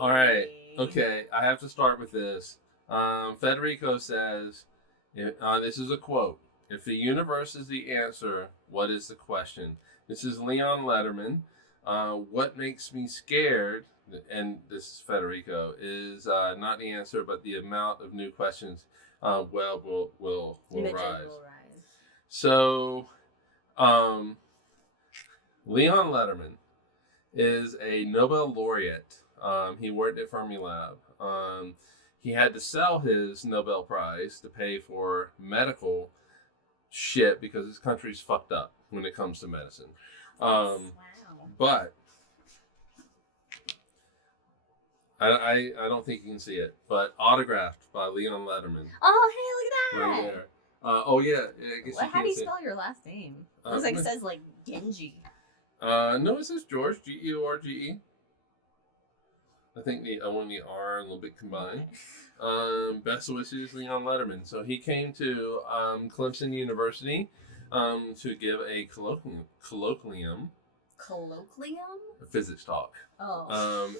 All right. Okay, I have to start with this. Federico says, this is a quote. If the universe is the answer, what is the question? This is Leon Letterman. What makes me scared, and this is Federico, is not the answer, but the amount of new questions will rise. So, Leon Letterman is a Nobel laureate. He worked at Fermilab. He had to sell his Nobel Prize to pay for medical shit because his country's fucked up when it comes to medicine. Wow. But I don't think you can see it, but autographed by Leon Letterman. Oh, hey, look at that! Right there. Oh yeah, I guess How do you spell your last name? Looks like it says like Genji. No, it says George, George. I think the O and the R are a little bit combined. Best wishes, Leon Letterman. So he came to Clemson University to give a colloquium. Colloquium? A physics talk. Oh.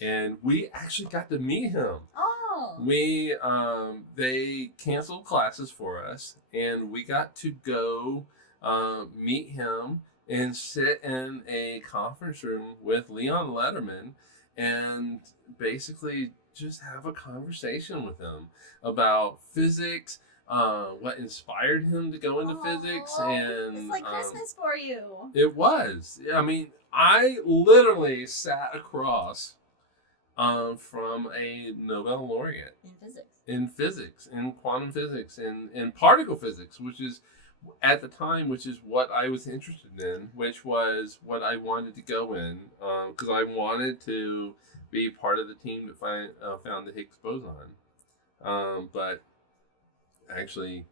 And we actually got to meet him. Oh. They canceled classes for us, and we got to go meet him and sit in a conference room with Leon Letterman and basically just have a conversation with him about physics, what inspired him to go into physics, and it's like Christmas for you. It was. I mean, I literally sat across from a Nobel laureate in physics, in quantum physics, in particle physics, which is at the time, which is what I was interested in, which was what I wanted to go in, because I wanted to be part of the team that found the Higgs boson. But actually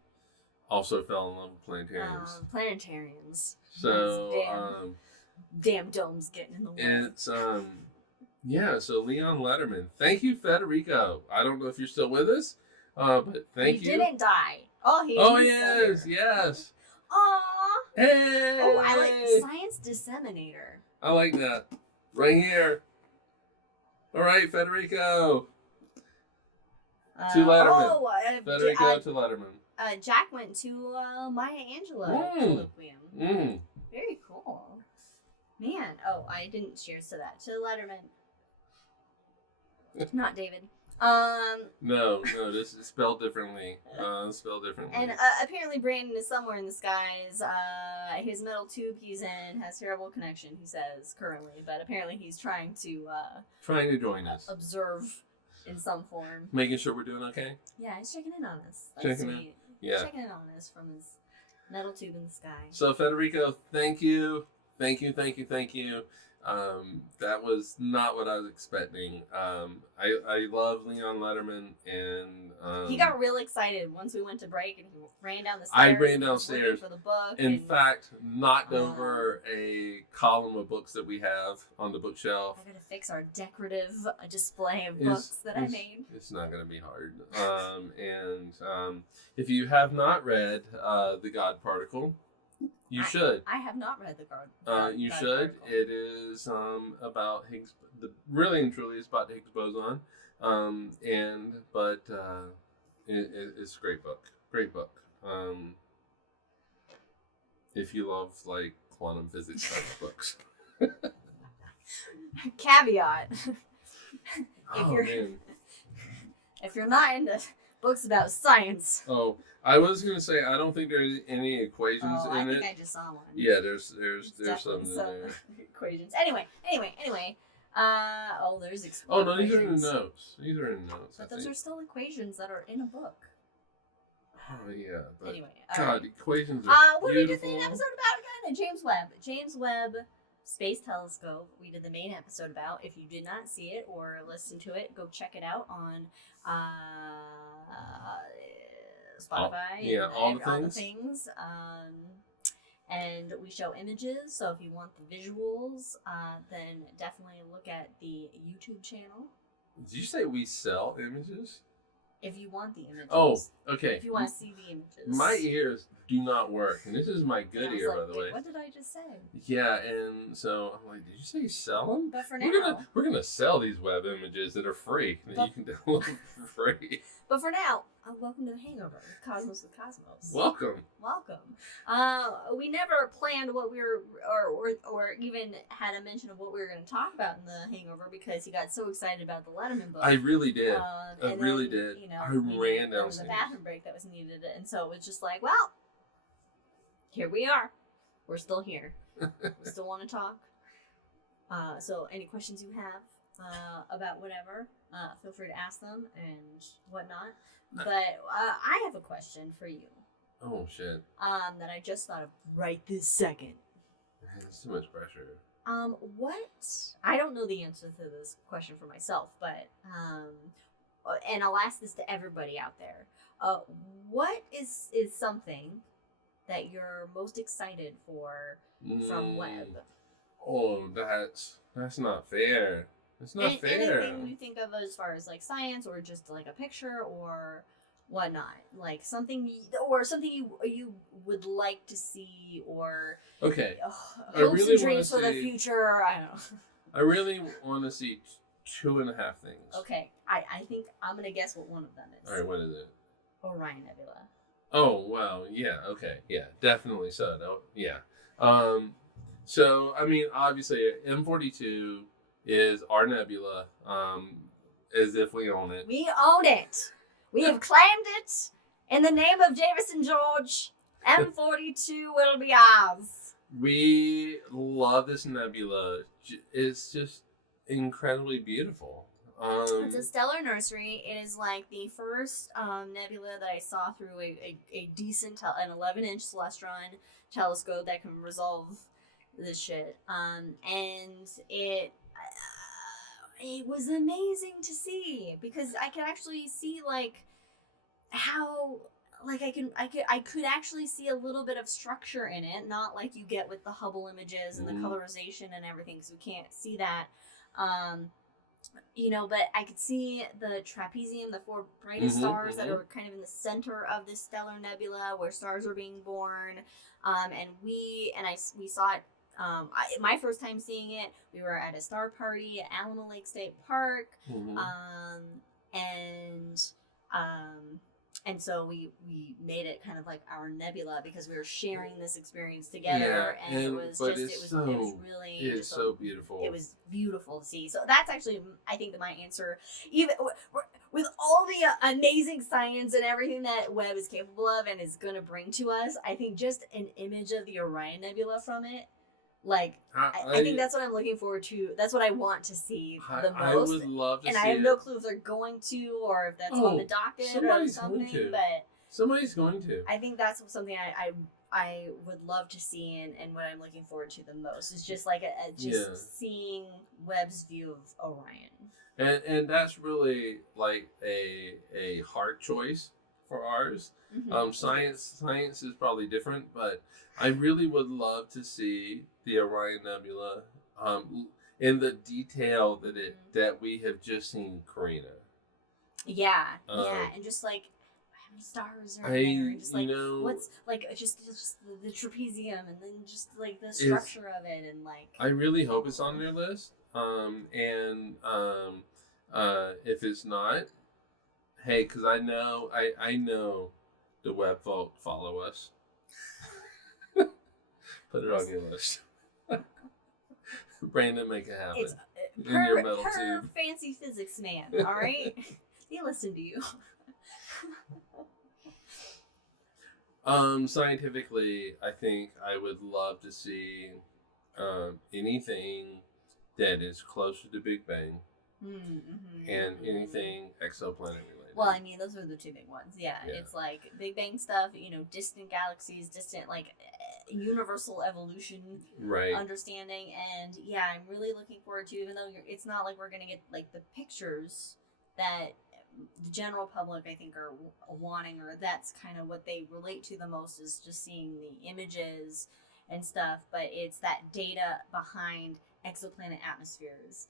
also fell in love with planetariums. Planetariums. So damn domes getting in the way. It's so Leon Letterman. Thank you, Federico. I don't know if you're still with us, but thank you. He didn't die. Oh, yes, yes. Aww. Hey. Oh, I like science disseminator. I like that. Right here. All right, Federico. To Letterman. Federico to Letterman. Jack went to Maya Angelou colloquium. Very cool. Man, I didn't cheers to that. To Letterman. Not David. No, this is spelled differently. And apparently Brandon is somewhere in the skies. His metal tube he's in has terrible connection, he says, currently. But apparently he's trying to join us. Observe in some form. Making sure we're doing okay? Yeah, he's checking in on us. That's sweet. Yeah. Checking in on us from his metal tube in the sky. So Federico, thank you. That was not what I was expecting. I love Leon Letterman, and he got real excited once we went to break, and he ran down the stairs. I ran downstairs for the book. In fact, knocked over a column of books that we have on the bookshelf. I gotta fix our decorative display of books that I made. It's not gonna be hard. If you have not read The God Particle, you should. I have not read the card. You should. Particle. It is about Higgs. Really and truly, it's about the Higgs boson. It's a great book. Great book. If you love like quantum physics type of books. Caveat. Man. If you're not into books about science. Oh, I was gonna say I don't think there's any equations in it. I think I just saw one. Yeah, there's something in there. Equations. Anyway. There's equations. Oh no, these are in the notes. But those are still equations that are in a book. Oh yeah, but anyway. God, equations are what did we do the episode about again? James Webb Space Telescope. We did the main episode about. If you did not see it or listen to it, go check it out on Spotify. All the things. And we show images, so if you want the visuals, then definitely look at the YouTube channel. Did you say we sell images? If you want the images. Oh, okay. If you want to see the images. My ears do not work, and this is my good ear, by the way. What did I just say? Yeah, and so I'm like, did you say sell them? But for now, we're gonna sell these web images that are free that you can download for free. But for now, welcome to the Hangover, Cosmos with Cosmos. Welcome. We never planned what we were, or even had a mention of what we were going to talk about in the Hangover because he got so excited about the Letterman book. I really did. I really then, did. You know, I ran downstairs. There was a bathroom break that was needed, and so it was just like, well, here we are. We're still here. We still want to talk. So any questions you have about whatever, feel free to ask them and whatnot. But I have a question for you. Oh shit. That I just thought of right this second. It's too much pressure. What? I don't know the answer to this question for myself, but and I'll ask this to everybody out there. What is something that you're most excited for from Webb? Oh, that's not fair. It's not fair. Anything you think of as far as like science or just like a picture or whatnot, like something you would like to see or okay, hopes and dreams for the future. I don't know. I really want to see 2.5 things. Okay, I think I'm gonna guess what one of them is. All right, what is it? Orion Nebula. Oh wow, yeah, okay, yeah, definitely so. No, yeah. So I mean, obviously, M42 is our nebula. As if we own it. We own it. We have claimed it in the name of Jameson George. M42 will be ours. We love this nebula. It's just incredibly beautiful. It's a stellar nursery. It is like the first nebula that I saw through a decent, an 11-inch celestron telescope that can resolve this shit. And it was amazing to see because I could actually see like how like I could actually see a little bit of structure in it, not like you get with the Hubble images and the colorization and everything, because we can't see that. You know, but I could see the trapezium, the 4 brightest stars that are kind of in the center of this stellar nebula where stars are being born. And we saw it. My first time seeing it, we were at a star party at Alamo Lake State Park, and so we made it kind of like our nebula because we were sharing this experience together, and it was so beautiful. It was beautiful to see. So that's actually, I think, that my answer, even with all the amazing science and everything that Webb is capable of and is going to bring to us, I think just an image of the Orion Nebula from it. Like, I think that's what I'm looking forward to. That's what I want to see the most. I would love to see it. And I have no clue if they're going to or if that's on the docket or something. But somebody's going to. I think that's something I would love to see and what I'm looking forward to the most. Is just like seeing Webb's view of Orion. And that's really like a hard choice for ours. Science is probably different, but I really would love to see the Orion Nebula in the detail that we have just seen Karina. Yeah, and just like how many stars are there, and just like what's like just the trapezium, and then just like the structure of it, and like I really hope it's on their list. If it's not, hey, because I know the Webb folk follow us. Put it on your list. Brandon, make it happen. It's in your metal per tube. fancy physics man, all right? They listen to you. Scientifically, I think I would love to see anything that is close to the Big Bang and anything exoplanet related. Well, I mean, those are the 2 big ones. Yeah, it's like Big Bang stuff, distant galaxies, distant, like, universal evolution understanding. And, yeah, I'm really looking forward to, even though it's not like we're going to get, like, the pictures that the general public, I think, are wanting, or that's kind of what they relate to the most, is just seeing the images and stuff. But it's that data behind exoplanet atmospheres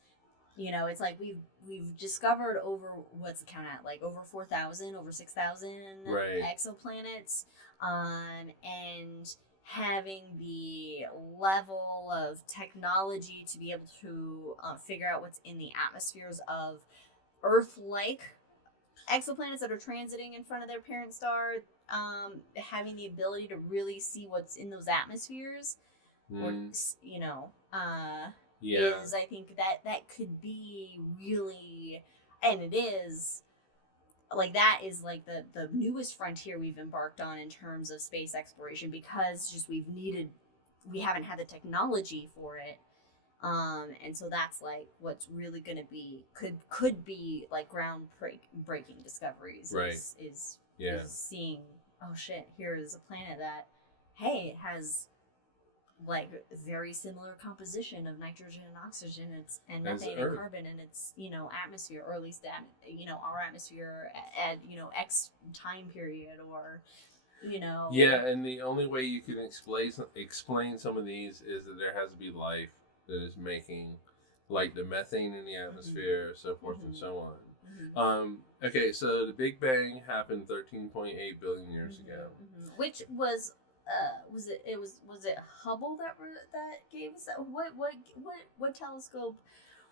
You know, it's like we've discovered over, what's the count at, like over 4,000, over 6,000 exoplanets, and having the level of technology to be able to figure out what's in the atmospheres of Earth-like exoplanets that are transiting in front of their parent star, having the ability to really see what's in those atmospheres, or you know, is, I think that could be really, and it is, like, that is like the newest frontier we've embarked on in terms of space exploration, because just we haven't had the technology for it, and so that's like what's really going to be could be like groundbreaking discoveries, is seeing, oh shit, here is a planet that, hey, it has like very similar composition of nitrogen and oxygen, and methane and carbon in its, you know, atmosphere, or at least you know, our atmosphere at you know, X time period, or, you know. Yeah, and the only way you can explain some of these is that there has to be life that is making, like, the methane in the atmosphere, so forth and so on. Okay, so the Big Bang happened 13.8 billion years ago, which was was it Hubble that gave us that? What telescope?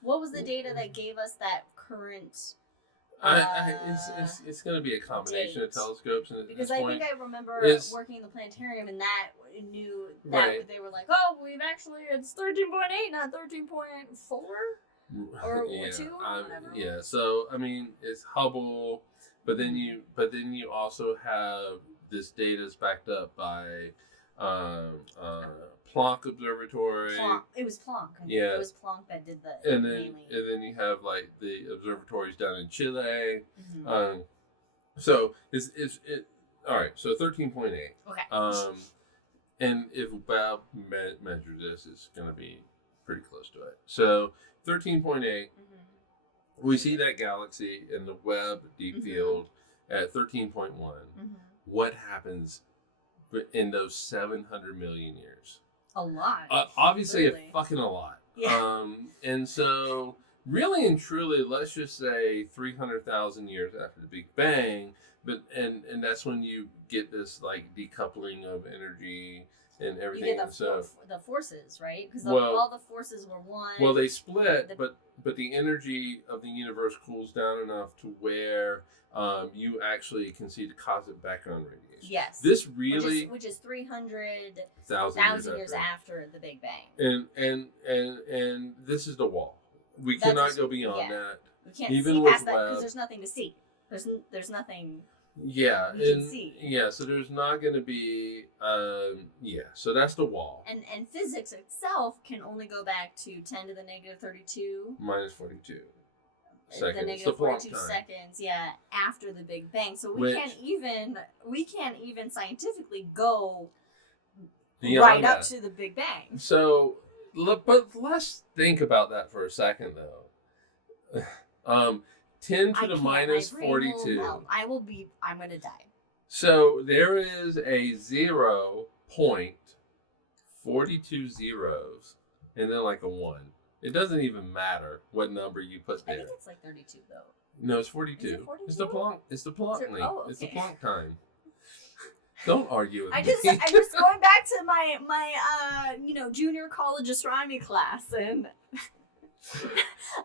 What was the data that gave us that current? It's going to be a combination of telescopes, and because I think I remember working in the planetarium, and that knew that they were like, oh, it's 13.8, not 13.4 or 2 or whatever. Yeah, so I mean, it's Hubble, but then you also have this data is backed up by Planck Observatory. It was Planck. Yeah, it was Planck that did the. And then you have like the observatories down in Chile. So it's all right. So 13.8. Okay. And if Webb measures this, it's going to be pretty close to it. So 13.8. We see that galaxy in the Webb deep field at 13.1. What happens in those 700 million years? A lot. Obviously, a fucking a lot. Yeah. And so, really and truly, let's just say 300,000 years after the Big Bang, and that's when you get this like decoupling of energy and everything. You get the forces, right? Because all the forces were one. Well, they split, but the energy of the universe cools down enough to where you actually can see the cosmic background radiation. Yes. This really, which is 300,000 years after the Big Bang. And this is the wall. We cannot go beyond that. We can't see past that because there's nothing to see. There's nothing. Yeah, we can see. Yeah, so there's not going to be. So that's the wall. And physics itself can only go back to 10 to the negative 32 minus 42. Seconds. The negative 42 seconds, after the Big Bang. So we can't even scientifically go right up to the Big Bang. So, but let's think about that for a second, though. 10 to the minus 42. I'm gonna die. So there is a 0.42 zeros, and then like a 1. It doesn't even matter what number you put there. I think it's like 32 though. No, it's 42. Is it 42? It's the Planck. It's the Planck link. Oh, okay. It's the Planck time. Don't argue with me. I'm just going back to my junior college astronomy class, and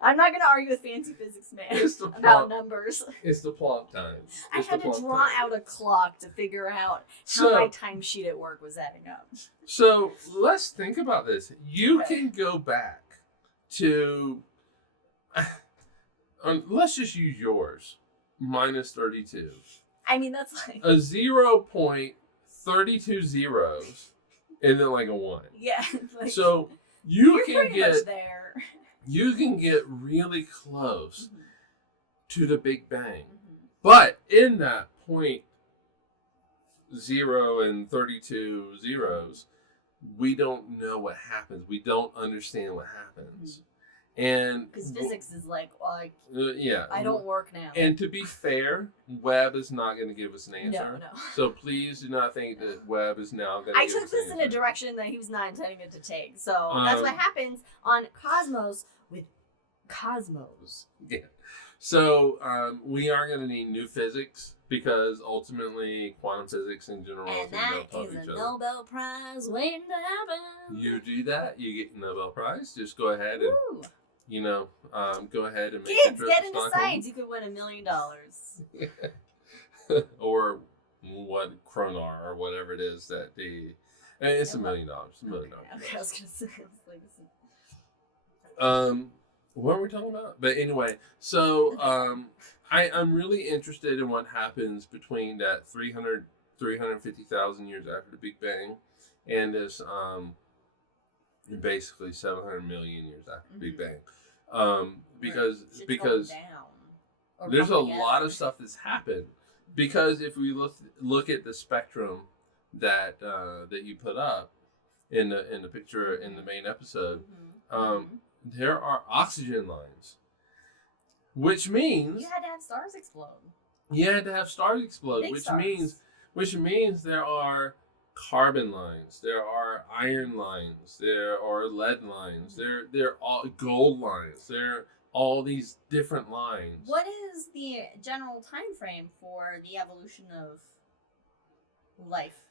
I'm not going to argue with fancy physics man about numbers. It's the Planck time. I had to draw out a clock to figure out how my timesheet at work was adding up. So let's think about this. You can go back to, let's just use yours, minus 32. I mean, that's like a 0.32 zeros, and then like a 1. Yeah. Like, so you can get there. You can get really close to the Big Bang, but in that 0 and 32 zeros, we don't know what happens. We don't understand what happens. And because physics is like I don't work now. And to be fair, Webb is not going to give us an answer. No. So please do not think that Webb is now going to give us an answer. I took this in a direction that he was not intending it to take. So that's what happens on Cosmos with cosmos. Yeah. So we are going to need new physics because ultimately quantum physics in general and that is a Nobel Prize waiting to happen. You do that, you get a Nobel Prize. Just go ahead and go ahead and make kids get into science. You could win $1 million. Or what Kronar or whatever it is that it's $1 million. $1 million. Okay, I was gonna say. What were we talking about? But anyway, so I'm really interested in what happens between that 350,000 years after the Big Bang and this basically 700 million years after the Big Bang. Because there's a lot of stuff that's happened. Because if we look at the spectrum that you put up in the picture in the main episode, there are oxygen lines, which means you had to have stars explode. Which means there are carbon lines, there are iron lines, there are lead lines, there are all gold lines, there are all these different lines. What is the general time frame for the evolution of life?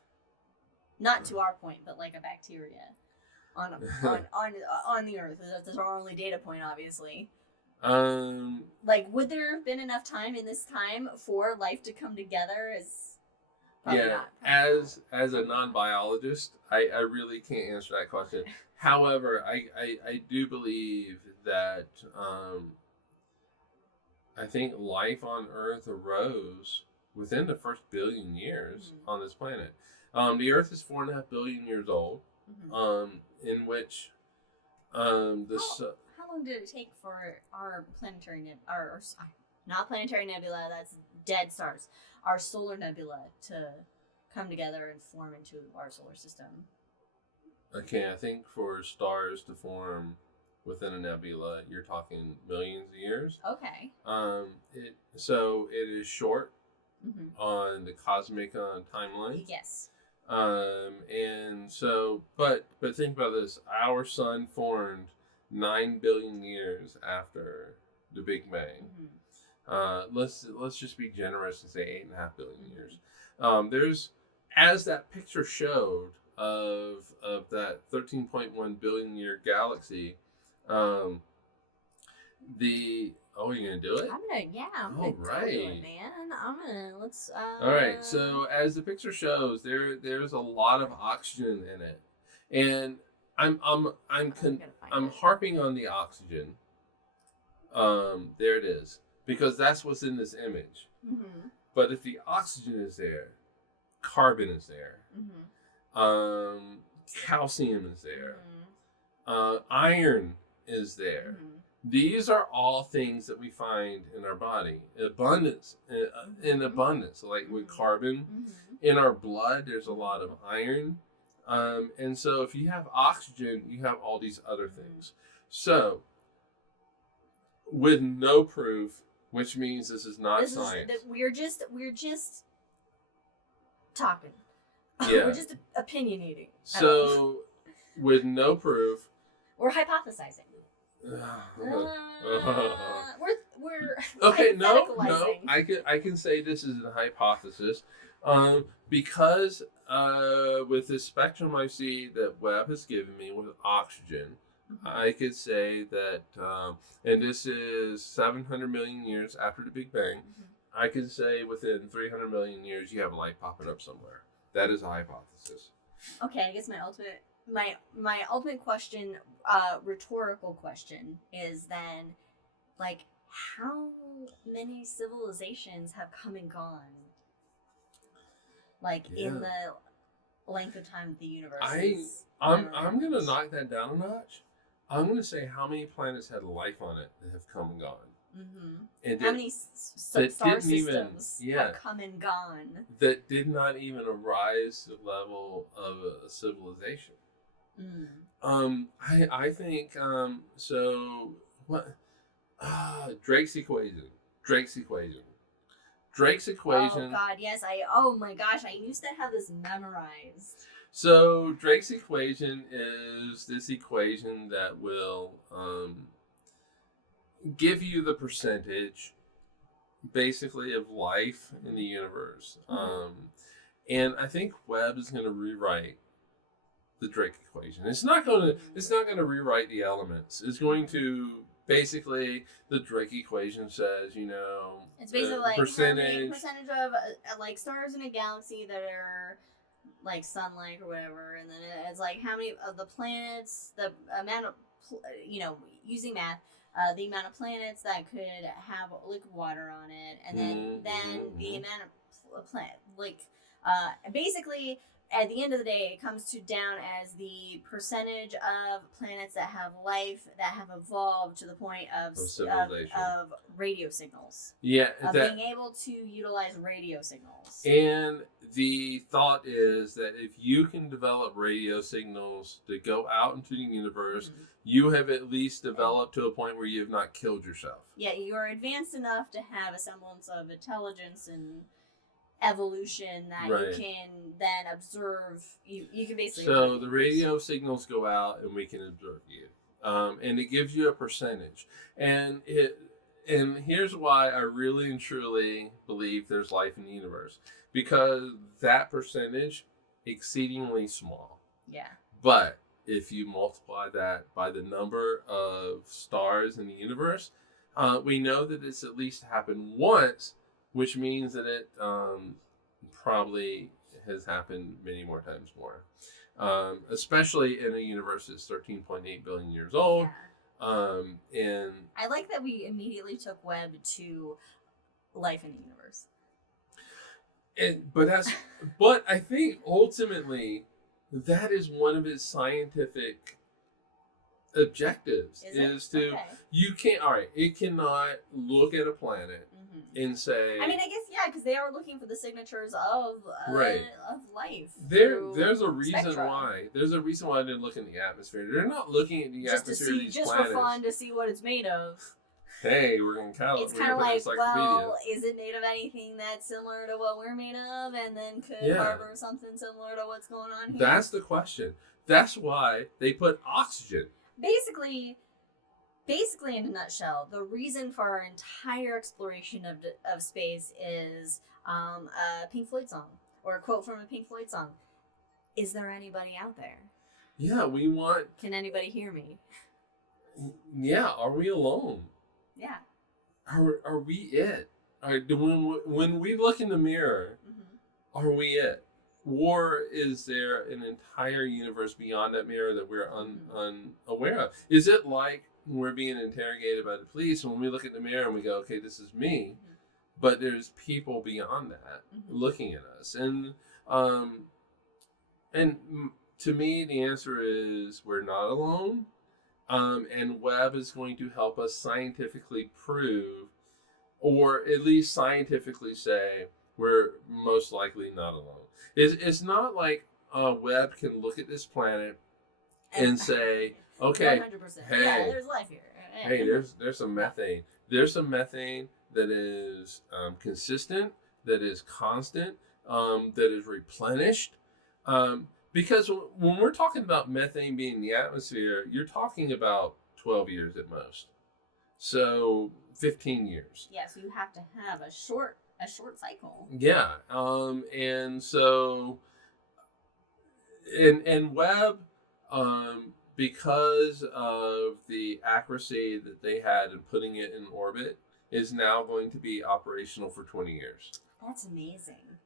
Not to our point, but like a bacteria on the Earth. That's our only data point, obviously. Like, would there have been enough time in this time for life to come together? Not. As a non-biologist, I really can't answer that question. However, I do believe that I think life on Earth arose within the first billion years on this planet. The Earth is 4.5 billion years old, in which how long did it take for our planetary not planetary nebula, that's dead stars, our solar nebula to come together and form into our solar system? Okay, I think for stars to form within a nebula, you're talking millions of years. Okay. It is short on the cosmic timeline. Yes. And so, but think about this: our sun formed 9 billion years after the Big Bang. Let's just be generous and say 8.5 billion years. There's, as that picture showed of that 13.1 billion year galaxy, are you gonna do it? I'm gonna do it, man. All right. So as the picture shows, there's a lot of oxygen in it, and I'm harping on the oxygen. There it is, because that's what's in this image. But if the oxygen is there, carbon is there, calcium is there, iron is there. These are all things that we find in our body. Abundance. Like with carbon, in our blood, there's a lot of iron. And so if you have oxygen, you have all these other things. So, with no proof, which means this is not science. We're just talking. Yeah. We're just opinionating. So, with no proof, we're hypothesizing. We're okay. No. I can say this is a hypothesis, because with the spectrum I see that Webb has given me with oxygen, I could say that, and this is 700 million years after the Big Bang. I could say within 300 million years you have life popping up somewhere. That is a hypothesis. Okay, I guess my ultimate question, rhetorical question, is then, like, how many civilizations have come and gone? Like, in the length of time that the universe is. I'm gonna knock that down a notch. I'm gonna say how many planets had life on it that have come and gone. And how many star systems have come and gone that did not even arise to the level of a civilization? I think so. What? Drake's equation. Oh God, yes. Oh my gosh, I used to have this memorized. So Drake's equation is this equation that will give you the percentage, basically, of life in the universe. And I think Webb is going to rewrite the Drake equation. It's not going to rewrite the elements. It's going to basically, the Drake equation says, it's basically like percentage of like stars in a galaxy that are like sun-like or whatever, and then it's like how many of the planets, the amount of using math, the amount of planets that could have liquid water on it, and then the amount of basically at the end of the day, it comes down as the percentage of planets that have life, that have evolved to the point of radio signals. Yeah, being able to utilize radio signals. And the thought is that if you can develop radio signals to go out into the universe, you have at least developed to a point where you have not killed yourself. Yeah, you are advanced enough to have a semblance of intelligence and evolution that you can then observe. You can basically. So the radio signals go out, and we can observe you, and it gives you a percentage. And here's why I really and truly believe there's life in the universe, because that percentage exceedingly small. Yeah. But if you multiply that by the number of stars in the universe, we know that it's at least happened once. Which means that it probably has happened many more times more. Especially in a universe that's 13.8 billion years old. Yeah. And I like that we immediately took Webb to life in the universe. But I think ultimately that is one of its scientific objectives it cannot look at a planet and say, I mean, I guess, because they are looking for the signatures of life. There's a reason why. There's a reason why they didn't look in the atmosphere. They're not looking at the atmosphere of these planets. Just for fun to see what it's made of. Hey, we're going to count. It's kind of like, well, is it made of anything that's similar to what we're made of? And then could harbor something similar to what's going on here? That's the question. That's why they put oxygen. Basically, in a nutshell, the reason for our entire exploration of space is a Pink Floyd song, or a quote from a Pink Floyd song. Is there anybody out there? Yeah, we want... Can anybody hear me? Yeah, are we alone? Yeah. Are we it? When we look in the mirror, are we it? Or is there an entire universe beyond that mirror that we're unaware of? Is it like we're being interrogated by the police, and when we look at the mirror and we go, okay, this is me, but there's people beyond that looking at us? And to me, the answer is we're not alone. And Webb is going to help us scientifically prove, or at least scientifically say, we're most likely not alone. It's not like Webb can look at this planet and say, okay, 100%. hey, there's life here. Hey, there's some methane. There's some methane that is consistent, that is constant, that is replenished. Because when we're talking about methane being in the atmosphere, you're talking about 12 years at most. So 15 years. Yeah, so you have to have a short cycle. Yeah. And so and Webb, because of the accuracy that they had in putting it in orbit, is now going to be operational for 20 years. That's amazing.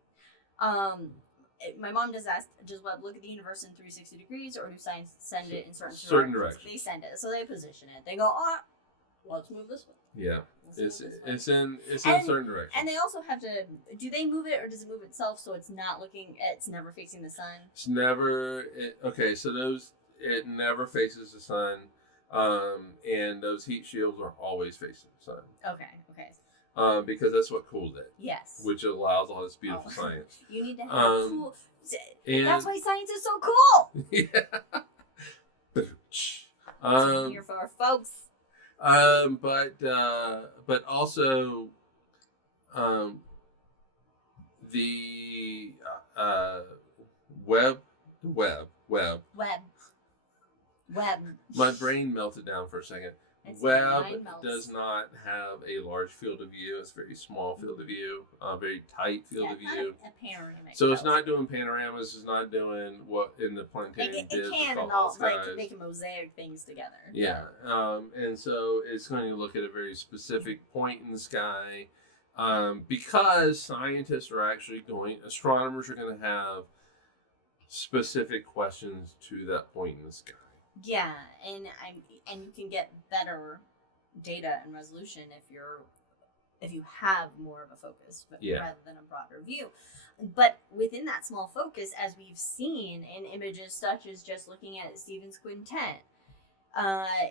My mom does ask, does Webb look at the universe in 360 degrees, or do science send it in certain directions? They send it, so they position it. They go, let's move this way. Yeah, it's in certain directions. And they also have to. Do they move it, or does it move itself so it's not looking? It's never facing the sun. It's never. Okay, so it never faces the sun, and those heat shields are always facing the sun. Okay. Because that's what cooled it. Yes. Which allows all this beautiful science. You need to have cool. That's why science is so cool. Yeah. Here for our folks. But also, the Webb. My brain melted down for a second. Webb does not have a large field of view. It's a very small field of view, very tight field of view. A panoramic. So it's not doing panoramas. It's not doing what in the Planetarium did. It can and all, like they can mosaic things together. Yeah, and so it's going to look at a very specific point in the sky, because scientists are actually astronomers are going to have specific questions to that point in the sky. Yeah, and you can get better data and resolution if you have more of a focus, rather than a broader view. But within that small focus, as we've seen in images such as just looking at Stephen's quintet,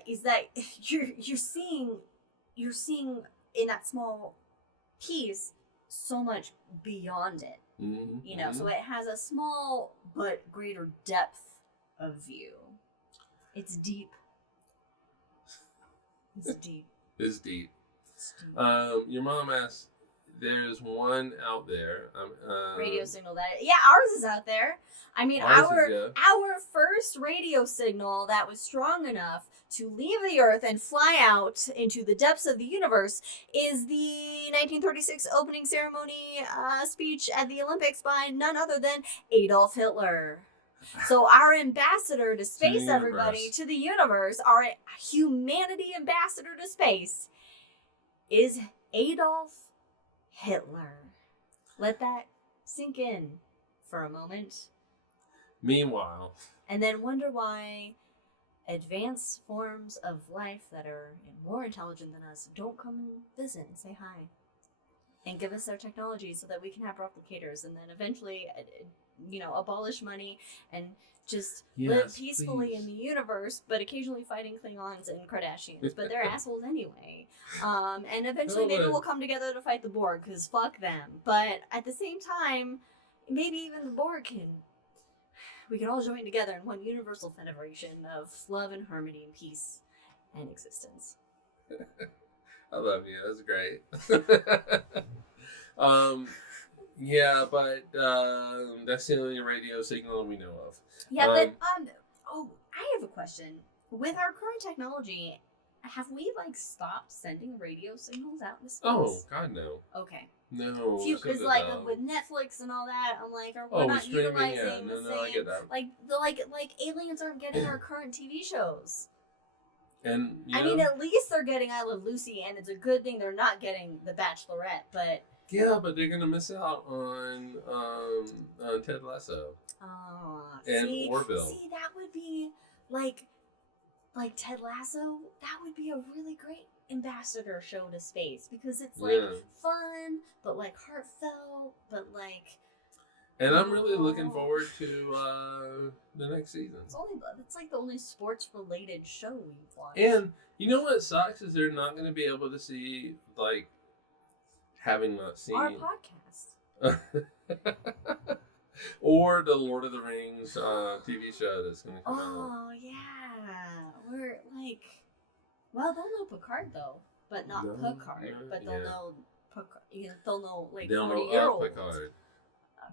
is that you're seeing in that small piece so much beyond it. Mm-hmm. You know, so it has a small but greater depth of view. It's deep. It's deep. It's deep. Your mom asked, there's one out there. Radio signal ours is out there. I mean, our first radio signal that was strong enough to leave the Earth and fly out into the depths of the universe is the 1936 opening ceremony speech at the Olympics by none other than Adolf Hitler. So our ambassador to space, everybody, to the universe, our humanity ambassador to space is Adolf Hitler. Let that sink in for a moment. Meanwhile. And then wonder why advanced forms of life that are more intelligent than us don't come and visit and say hi. And give us their technology so that we can have replicators and then eventually, abolish money and just live peacefully in the universe, but occasionally fighting Klingons and Kardashians. But they're assholes anyway. And eventually maybe we'll come together to fight the Borg, because fuck them. But at the same time, maybe even the Borg we can all join together in one universal federation of love and harmony and peace and existence. I love you. That's great. Yeah, but that's the only radio signal we know of. Yeah, but I have a question. With our current technology, have we stopped sending radio signals out into space? Oh God, no. Okay. No. Because with Netflix and all that, I'm like, we're not utilizing the same. I get that. Like aliens aren't getting our current TV shows. And I mean, at least they're getting I Love Lucy, and it's a good thing they're not getting The Bachelorette, but. Yeah, but they're gonna miss out on Ted Lasso. And Orville. See, that would be like Ted Lasso. That would be a really great ambassador show to space because it's fun, but heartfelt, but And I'm really looking forward to the next season. It's the only sports related show we've watched. And you know what sucks is they're not gonna be able to see having not seen our podcast or the Lord of the Rings TV show that's going to come out. Oh yeah, we're they'll know Picard though, but not Picard. But they'll know Picard. They'll know 40-year-old Picard.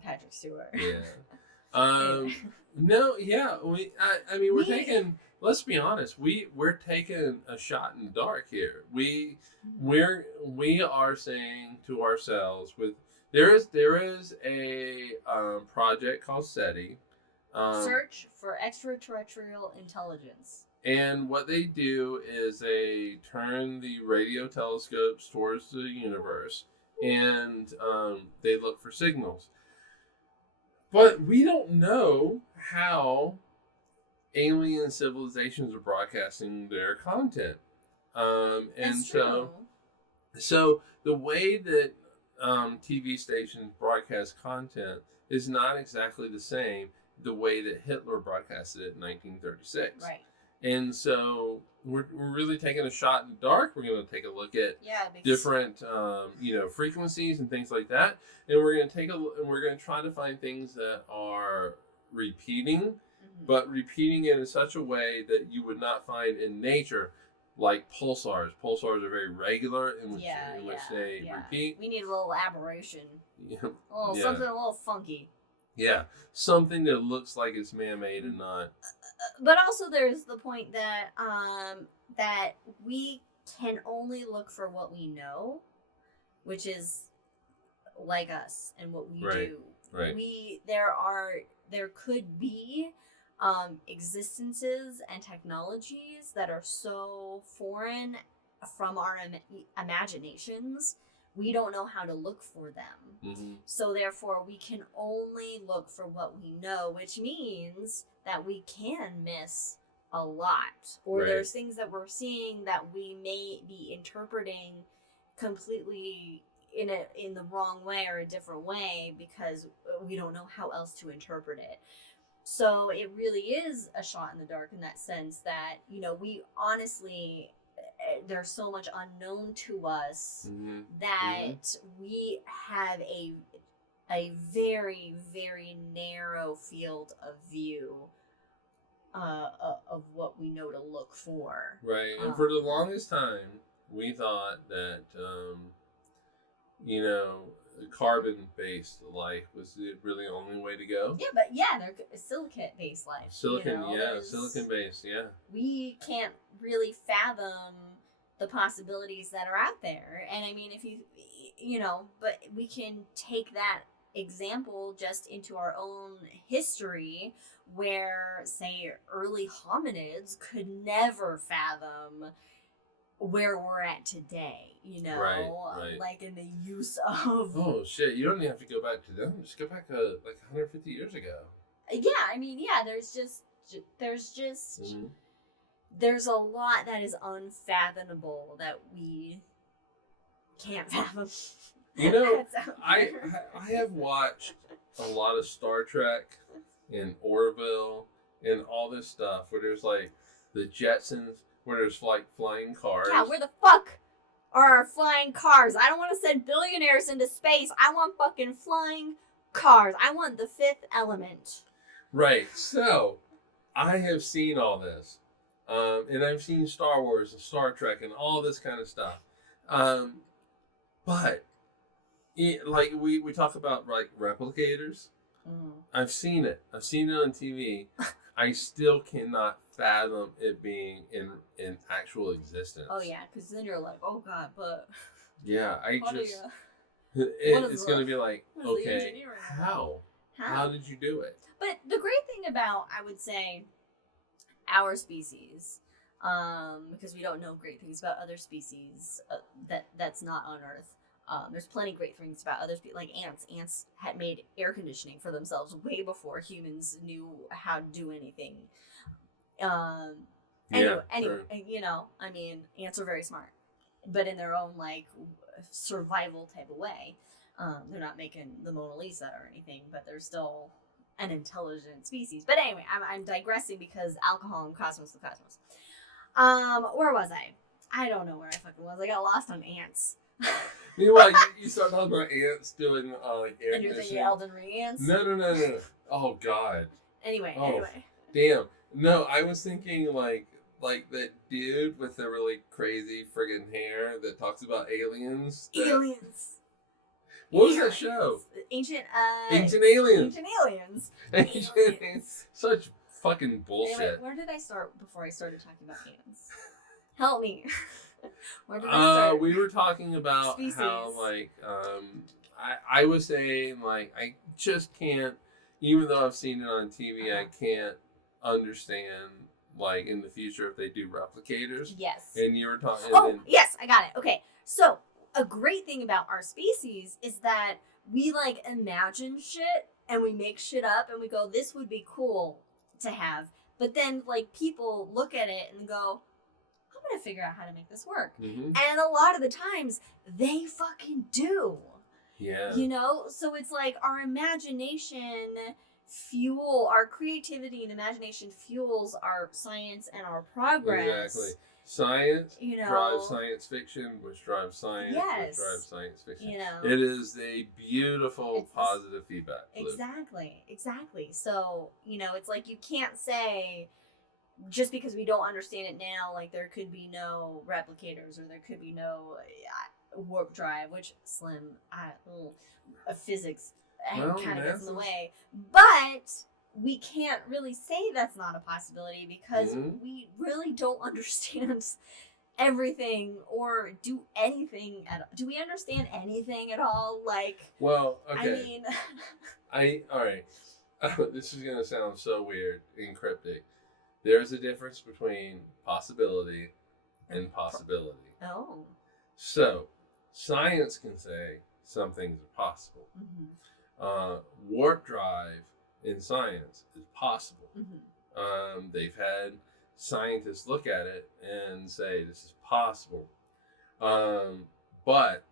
Patrick Stewart. Yeah. No. Yeah. I mean, we're taking. Let's be honest. We're taking a shot in the dark here. We are saying to ourselves there is a project called SETI. Search for Extraterrestrial Intelligence. And what they do is they turn the radio telescopes towards the universe, and they look for signals. But we don't know how alien civilizations are broadcasting their content. So the way that TV stations broadcast content is not exactly the same the way that Hitler broadcasted it in 1936. Right. And so we're really taking a shot in the dark. We're going to take a look at different frequencies and things like that, and we're going to try to find things that are repeating, but repeating it in such a way that you would not find in nature, like pulsars. Pulsars are very regular in which they repeat. We need a little aberration. Something a little funky. Yeah, something that looks like it's man-made and not. But also there's the point that that we can only look for what we know, which is like us and what we do. Right. There could be existences and technologies that are so foreign from our imaginations, we don't know how to look for them. Mm-hmm. So therefore, we can only look for what we know, which means that we can miss a lot. Or there's things that we're seeing that we may be interpreting completely in the wrong way or a different way because we don't know how else to interpret it. So it really is a shot in the dark in that sense that, you know, we honestly, there's so much unknown to us that we have a very, very narrow field of view of what we know to look for. Right. And for the longest time, we thought that, you know, carbon-based life was the really only way to go. Yeah, but they're silicate-based life. Silicon-based, yeah. We can't really fathom the possibilities that are out there. And I mean, if you know, but we can take that example just into our own history where, say, early hominids could never fathom where we're at today, you know, right. like in the use of... Oh, shit, you don't even have to go back to them. Just go back like 150 years ago. Yeah, I mean, there's there's a lot that is unfathomable that we can't fathom. You know, I have watched a lot of Star Trek and Orville and all this stuff where there's like the Jetsons, where there's like flying cars. Yeah, where the fuck are our flying cars? I don't want to send billionaires into space. I want fucking flying cars. I want the Fifth Element. Right. So, I have seen all this. And I've seen Star Wars and Star Trek and all this kind of stuff. But, like, we talk about, like, replicators. I've seen it. I've seen it on TV. I still cannot fathom it being in actual existence. Oh, yeah, because then you're like, oh, God, but... Yeah, it's going to be like, okay, how? How did you do it? But the great thing about, I would say, our species, because we don't know great things about other species that's not on Earth. There's plenty of great things about other species, like ants. Ants had made air conditioning for themselves way before humans knew how to do anything. Anyway, you know, I mean, ants are very smart, but in their own, like, survival type of way. They're not making the Mona Lisa or anything, but they're still an intelligent species. But anyway, I'm digressing because alcohol and cosmos the cosmos. Where was I? I don't know where I fucking was. I got lost on ants. Meanwhile, you start talking about ants doing like air conditioning. And you're thinking Elden Ring ants? No. Oh, God. Anyway. Damn. No, I was thinking like that dude with the really crazy friggin' hair that talks about aliens. Aliens. What was that show? Ancient Aliens. Ancient Aliens. Such fucking bullshit. Anyway, where did I start before I started talking about ants? Help me. Where did I start? We were talking about species. How, like, I was saying, like, I just can't, even though I've seen it on TV, I can't understand, like, in the future if they do replicators. Yes. And you were talking... yes, I got it. Okay, so a great thing about our species is that we, like, imagine shit and we make shit up and we go, this would be cool to have. But then, like, people look at it and go, I'm going to figure out how to make this work. Mm-hmm. And a lot of the times, they fucking do. Yeah. You know? So it's like our imagination our creativity and imagination fuels our science and our progress. Exactly. Science drives science fiction, which drives science, which drives science fiction. You know, it is a beautiful, positive feedback loop. Exactly. So, you know, it's like you can't say, just because we don't understand it now, like there could be no replicators or there could be no warp drive, which physics kind of gets in the way. But we can't really say that's not a possibility because Mhm. we really don't understand everything or do anything at all. Do we understand anything at all? Like, Well, I okay. mean, All right. This is gonna sound so weird and cryptic. There's a difference between possibility and possibility. oh. So, science can say some things are possible. Mm-hmm. Warp drive in science is possible. Mm-hmm. They've had scientists look at it and say this is possible. But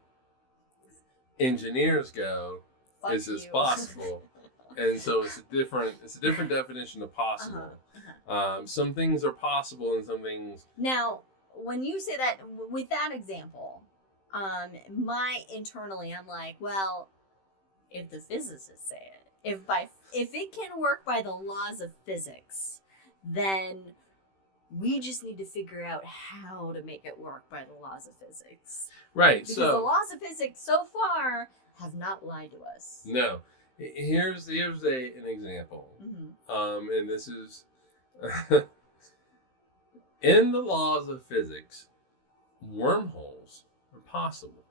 engineers go, Fuck is this you. possible? And so it's a different definition of possible. Some things are possible and some things. Now, when you say that, with that example, internally, I'm like, well, if the physicists say it, if it can work by the laws of physics, then we just need to figure out how to make it work by the laws of physics. Right. Because the laws of physics so far have not lied to us. No. Here's an example. Mm-hmm. And this is in the laws of physics, wormholes are possible.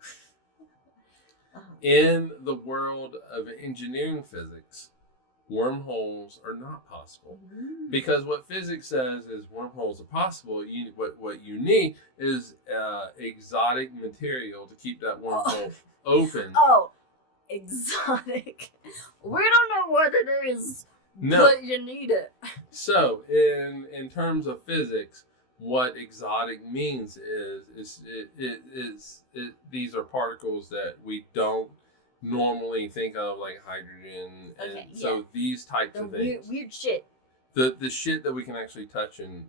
In the world of engineering physics, wormholes are not possible. Mm-hmm. Because what physics says is wormholes are possible. What you need is exotic material to keep that wormhole open. Oh, exotic. We don't know what it is, but you need it. So, in terms of physics, what exotic means is these are particles that we don't normally think of, like hydrogen, and so these types of things. Weird shit. The shit that we can actually touch and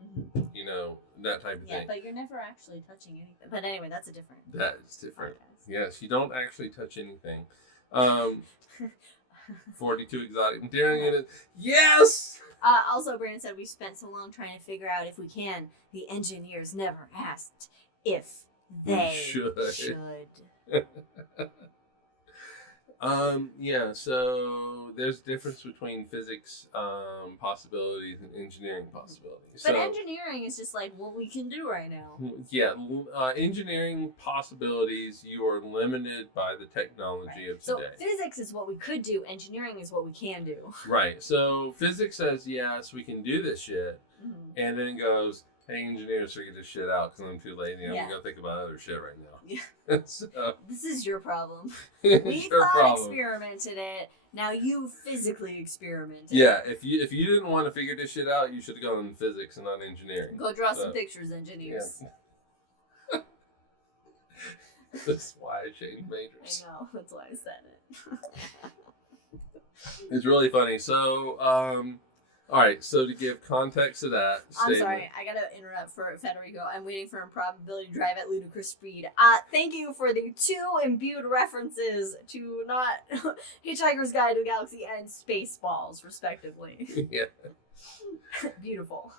Mm-hmm. you know, that type of thing. Yeah, but you're never actually touching anything. But anyway, that's a different. That is different. Podcast. Yes, you don't actually touch anything. 42 exotic material. Yes. Also, Brandon said we spent so long trying to figure out if we can. The engineers never asked if they should. Yeah, so there's a difference between physics possibilities and engineering possibilities. But engineering is just like what we can do right now. Yeah, engineering possibilities, you are limited by the technology of today. So physics is what we could do, engineering is what we can do. Right, so physics says, yes, we can do this shit, and then it goes, hey, engineers, figure this shit out because I'm too lazy. I'm going to go think about other shit right now. Yeah. So, this is your problem. We experimented it. Now you physically experimented. Yeah, if you didn't want to figure this shit out, you should have gone in physics and not engineering. Go draw some pictures, engineers. Yeah. That's why I changed majors. I know. That's why I said it. It's really funny. So, all right, so to give context to that statement. I'm sorry, I gotta interrupt for Federico. I'm waiting for Improbability Drive at ludicrous speed. Thank you for the 2 imbued references to not Hitchhiker's Guide to the Galaxy and Spaceballs, respectively. Yeah. Beautiful.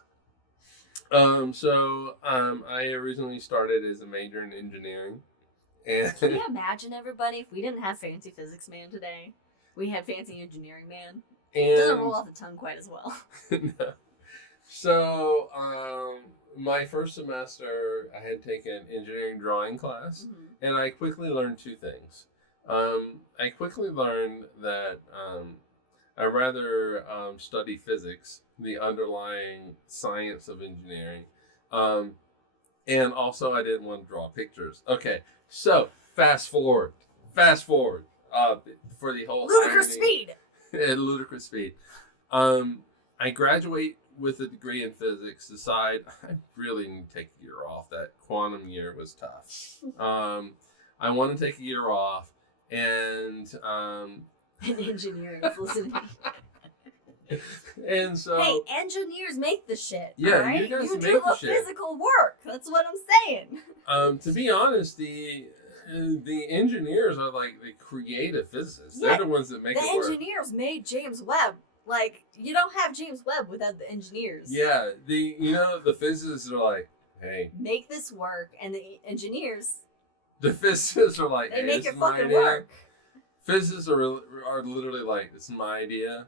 So I originally started as a major in engineering. And can you imagine, everybody, if we didn't have Fancy Physics Man today? We had Fancy Engineering Man. It doesn't roll off the tongue quite as well. No. So, my first semester, I had taken engineering drawing class, and I quickly learned 2 things. I quickly learned that I rather study physics, the underlying science of engineering, and also I didn't want to draw pictures. Okay, so fast forward for the whole ludicrous speed. At ludicrous speed. I graduate with a degree in physics, decide I really need to take a year off. That quantum year was tough. I want to take a year off, and engineering is listening. And so, hey, engineers make the shit. Yeah, all right? you guys you make do the the shit. Physical work. That's what I'm saying. To be honest, the engineers are like the creative physicists. They're the ones that make it work. The engineers made James Webb. Like, you don't have James Webb without the engineers. Yeah, the physicists are like, hey, make this work, and the engineers, the physicists are like, they hey, make this it is my fucking idea. work. Physicists are literally like, this is my idea.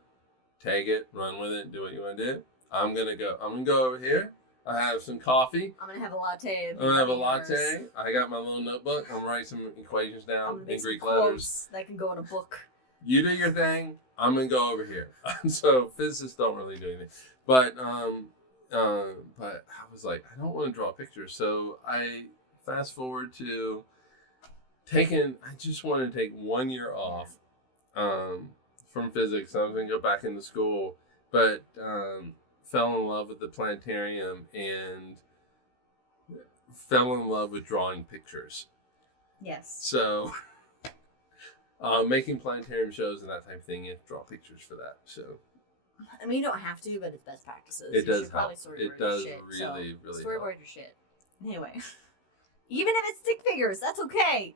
take it, run with it, do what you want to do. I'm gonna go over here. I have some coffee. I'm gonna have a latte. I'm gonna have a latte. I got my little notebook. I'm writing some equations down in Greek letters that can go in a book. You do your thing. I'm gonna go over here. So physicists don't really do anything, but I was like, I don't want to draw pictures. So I fast forward to I just wanted to take 1 year off from physics. I was gonna go back into school, but fell in love with the planetarium and fell in love with drawing pictures. Yes. So making planetarium shows and that type of thing, you have to draw pictures for that. So I mean, you don't have to, but it's best practices. It does help. It does really storyboard your shit. Anyway, even if it's stick figures, that's okay.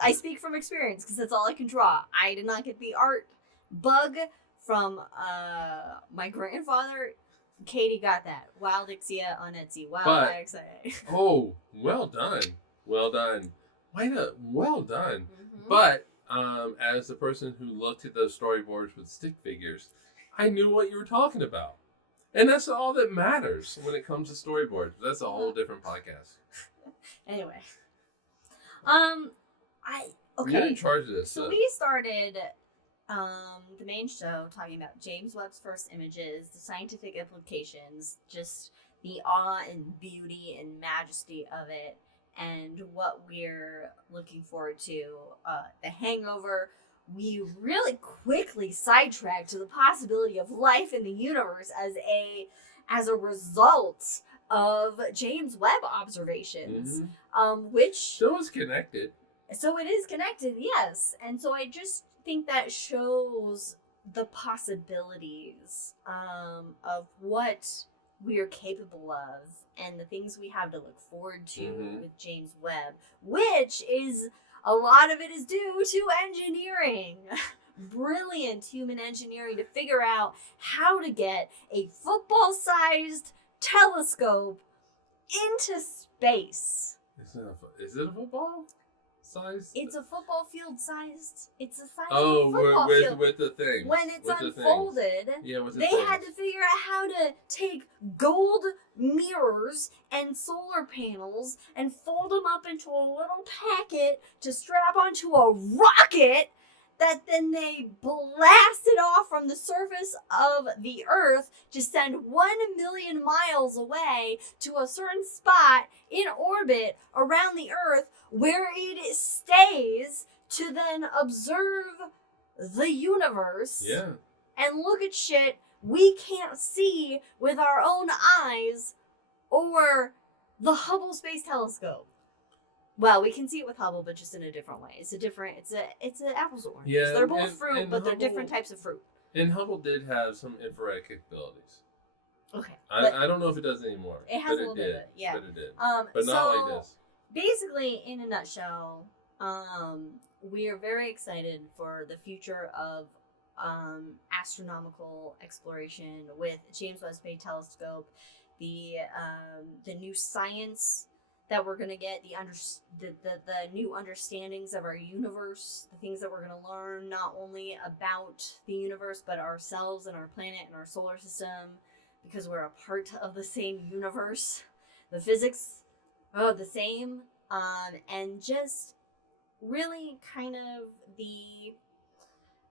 I speak from experience because that's all I can draw. I did not get the art bug from my grandfather. Katie got that. Wildixia on Etsy. Wildixia. Oh, well done. Well done. Well done. Mm-hmm. But as the person who looked at those storyboards with stick figures, I knew what you were talking about. And that's all that matters when it comes to storyboards. That's a whole different podcast. Anyway. You're in charge of this. So we started the main show talking about James Webb's first images, the scientific implications, just the awe and beauty and majesty of it, and what we're looking forward to. The Hangover. We really quickly sidetracked to the possibility of life in the universe as a result of James Webb observations, which so it's connected. So it is connected, yes. And so I just think that shows the possibilities of what we are capable of and the things we have to look forward to with James Webb, which is a lot of it is due to engineering. Brilliant human engineering to figure out how to get a football-sized telescope into space. Is it a football size? It's a football field sized. It's a size of a football field. With the thing. When it's unfolded, they had to figure out how to take gold mirrors and solar panels and fold them up into a little packet to strap onto a rocket that then they blasted off from the surface of the Earth to send 1 million miles away to a certain spot in orbit around the Earth where it stays to then observe the universe and look at shit we can't see with our own eyes or the Hubble Space Telescope. Well, we can see it with Hubble, but just in a different way. It's an apples and oranges. Yeah, they're both fruit, but they're different types of fruit. And Hubble did have some infrared capabilities. Okay. I don't know if it does anymore. It has a little bit of it, yeah. But it did. But not like this. Basically, in a nutshell, we are very excited for the future of astronomical exploration with James Webb Space Telescope, the new science that we're going to get, the new understandings of our universe, the things that we're going to learn not only about the universe, but ourselves and our planet and our solar system, because we're a part of the same universe. The physics are the same, and just really kind of the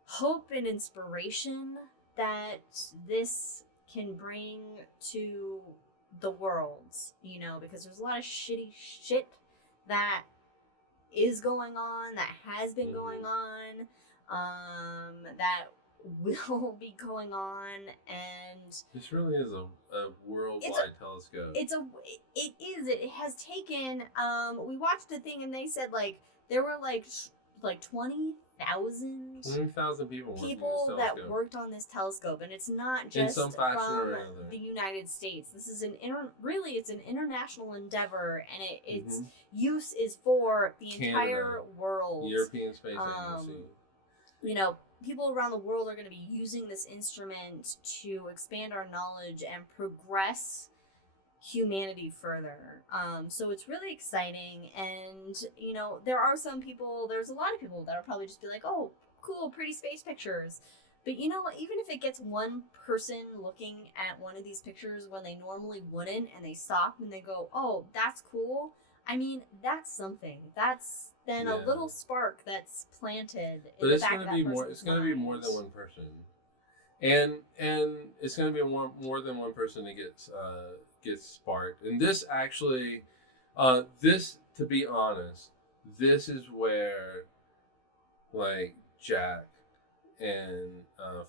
hope and inspiration that this can bring to the world, because there's a lot of shitty shit that is going on, that has been going on, that will be going on, and this really is a worldwide telescope. It has taken. We watched the thing, and they said there were like 20,000 people that worked on this telescope, and it's not just from the United States. This is it's an international endeavor, and its use is for the entire world. European Space Agency. People around the world are going to be using this instrument to expand our knowledge and progress humanity further. So it's really exciting, and there's a lot of people that are probably just be like, oh, cool, pretty space pictures, But you know, even if it gets one person looking at one of these pictures when they normally wouldn't, and they stop and they go, "Oh, that's cool." I mean, that's something. That's then a little spark that's planted in the back of that person's mind. It's going to be more than one person, and it's going to be more than one person that gets sparked. And this actually, this, to be honest, this is where, like, Jack and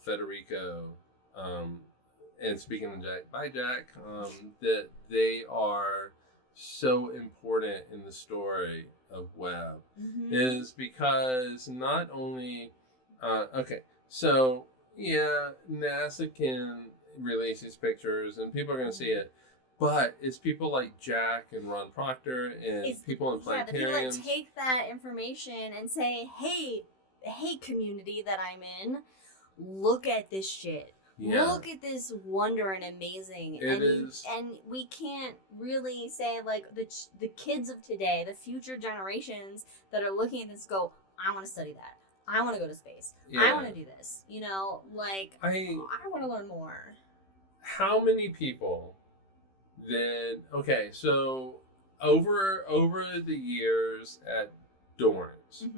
Federico, and speaking of Jack, bye Jack, that they are so important in the story of Webb, is because not only, so yeah, NASA can release these pictures and people are going to see it, but it's people like Jack and Ron Proctor and people in Planetarium. The people that take that information and say, hey community that I'm in, look at this shit. Yeah. Look at this wonder and amazing. And we can't really say, like, the kids of today, the future generations that are looking at this go, I want to study that. I want to go to space. Yeah. I want to do this. You know, like, I want to learn more. How many people then, okay, so over the years at Dorrance,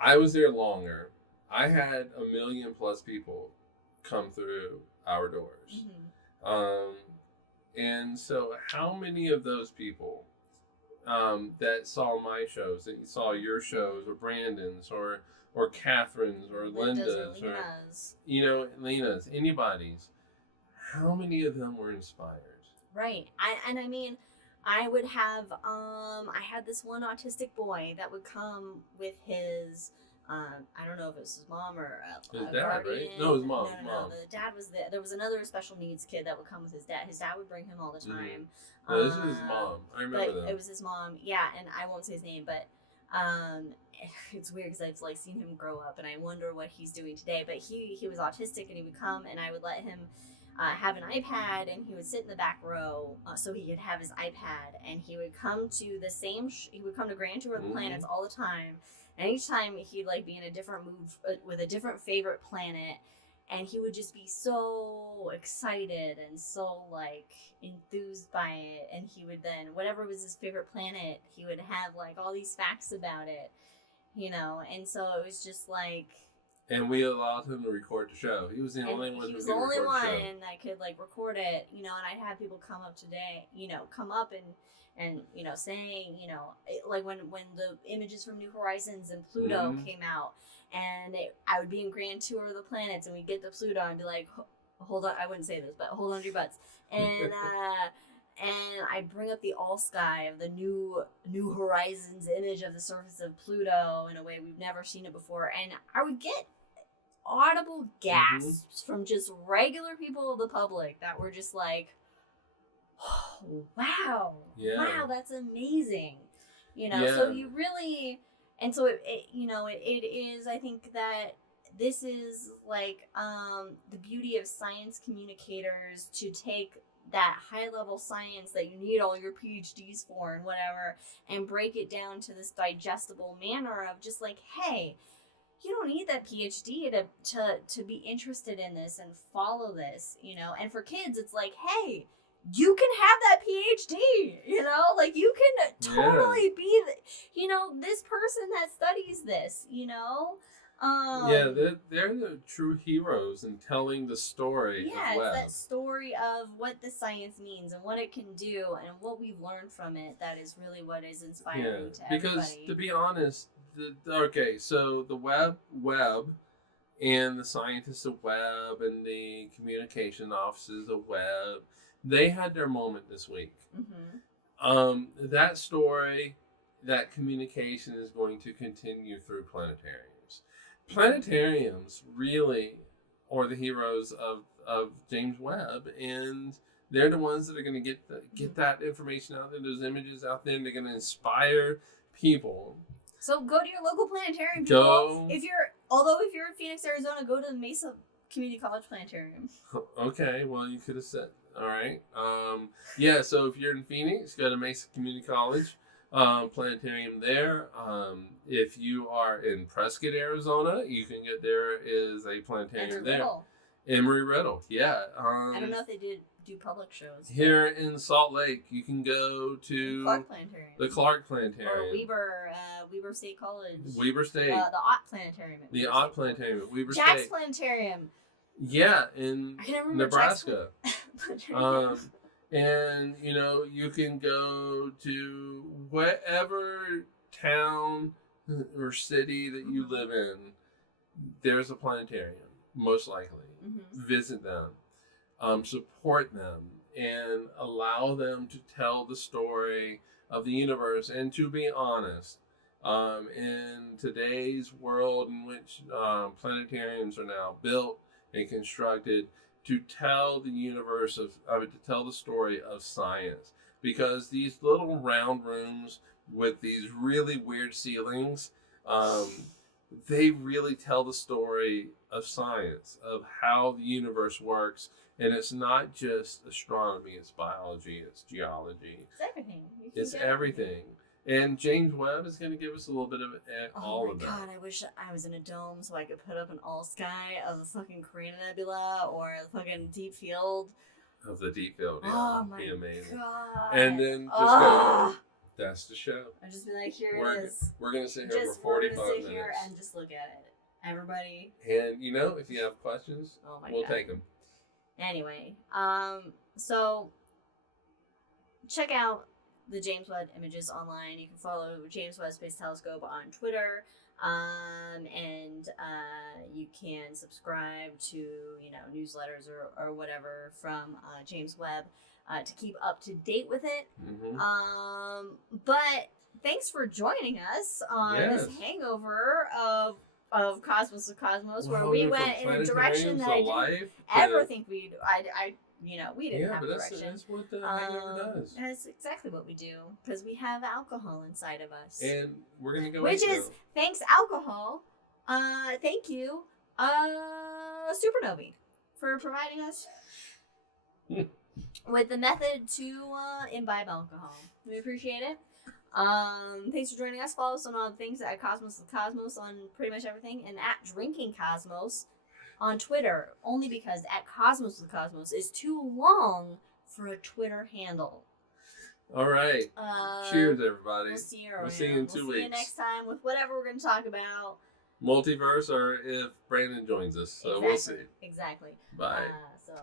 I was there longer. I had 1 million plus people come through our doors. And so how many of those people that saw my shows, that saw your shows, or Brandon's, or Catherine's, or Linda's, or Lena's, anybody's, how many of them were inspired? Right. I mean, I would have, I had this one autistic boy that would come with his, I don't know if it was his mom or his dad, guardian. Right? No, his mom. No. The dad was there. There was another special needs kid that would come with his dad. His dad would bring him all the time. No, this is his mom. I remember that. It was his mom. Yeah, and I won't say his name, but it's weird because I've like seen him grow up, and I wonder what he's doing today. But he was autistic, and he would come, and I would let him have an iPad, and he would sit in the back row so he could have his iPad, and he would come to the same he would come to Grand Tour of the Planets all the time, and each time he'd like be in a different mood with a different favorite planet, and he would just be so excited and so like enthused by it, and he would then, whatever was his favorite planet, he would have like all these facts about it, you know, and so it was just like. And we allowed him to record the show. He was the only one who could record the show. He was the only one that could like record it, you know. And I'd have people come up and you know, saying, you know, like when the images from New Horizons and Pluto came out, and I would be in Grand Tour of the Planets, and we'd get to Pluto and be like, hold on, I wouldn't say this, but hold on to your butts, and and I'd bring up the all sky of the New Horizons image of the surface of Pluto in a way we've never seen it before, and I would get audible gasps from just regular people of the public that were just like, oh, wow, that's amazing, you know. So you really, and so it is, I think that this is like the beauty of science communicators, to take that high level science that you need all your PhDs for and whatever, and break it down to this digestible manner of just like, hey, you don't need that PhD to be interested in this and follow this, you know. And for kids, it's like, hey, you can have that PhD, you know, like you can totally be, you know, this person that studies this, you know. They're the true heroes in telling the story of Webb. It's that story of what the science means and what it can do and what we've learned from it that is really what is inspiring to everybody. Because, to be honest, so the Webb and the scientists of Webb and the communication offices of Webb, they had their moment this week. That story, that communication is going to continue through Planetariums. Planetariums really are the heroes of James Webb, and they're the ones that are going to get that information out there, those images out there, and they're going to inspire people. So go to your local planetarium, people. If you're in Phoenix, Arizona, go to the Mesa Community College Planetarium. Okay, well, you could have said, all right. So if you're in Phoenix, go to Mesa Community College. Planetarium there. If you are in Prescott, Arizona, you can get there is a planetarium there. Embry-Riddle, yeah. I don't know if they do public shows. Here in Salt Lake, you can go to the Clark Planetarium. Or Weber State College. Weber State. The Ott Planetarium. The Ott Planetarium at Weber State. Jack's Planetarium. Yeah, in Nebraska. And, you know, you can go to whatever town or city that you live in. There's a planetarium, most likely. Visit them, support them, and allow them to tell the story of the universe. And to be honest, in today's world in which planetariums are now built and constructed, to tell the universe to tell the story of science, because these little round rooms with these really weird ceilings, they really tell the story of science, of how the universe works. And it's not just astronomy, it's biology, it's geology. It's everything. It's everything. And James Webb is going to give us a little bit of all of that. Oh my god, I wish I was in a dome so I could put up an all-sky of the fucking Carina Nebula or the fucking deep field. Of the deep field, yeah. Oh my amazing. God. And then just go, that's the show. I'll just be like, here it is. We're going to sit here for 45 minutes. We're going to sit here and just look at it. Everybody. And, you know, if you have questions, we'll take them. Anyway, so check out the James Webb images online. You can follow James Webb Space Telescope on Twitter, and you can subscribe to, you know, newsletters or whatever from James Webb to keep up to date with it. But thanks for joining us on this hangover of Cosmos to Cosmos, where we went in a direction that I didn't ever think we didn't have a direction. That's what the hangover does. That's exactly what we do, because we have alcohol inside of us. And we're going to go Which is, thanks alcohol, thank you, Supernovae, for providing us with the method to imbibe alcohol. We appreciate it. Thanks for joining us. Follow us on all the things at Cosmos to Cosmos on pretty much everything, and at Drinking Cosmos on Twitter, only because at Cosmos to Cosmos is too long for a Twitter handle. All right. Cheers, everybody. We'll see you in 2 weeks. We'll see you next time with whatever we're going to talk about. Multiverse, or if Brandon joins us. So we'll see. Exactly. Bye. So.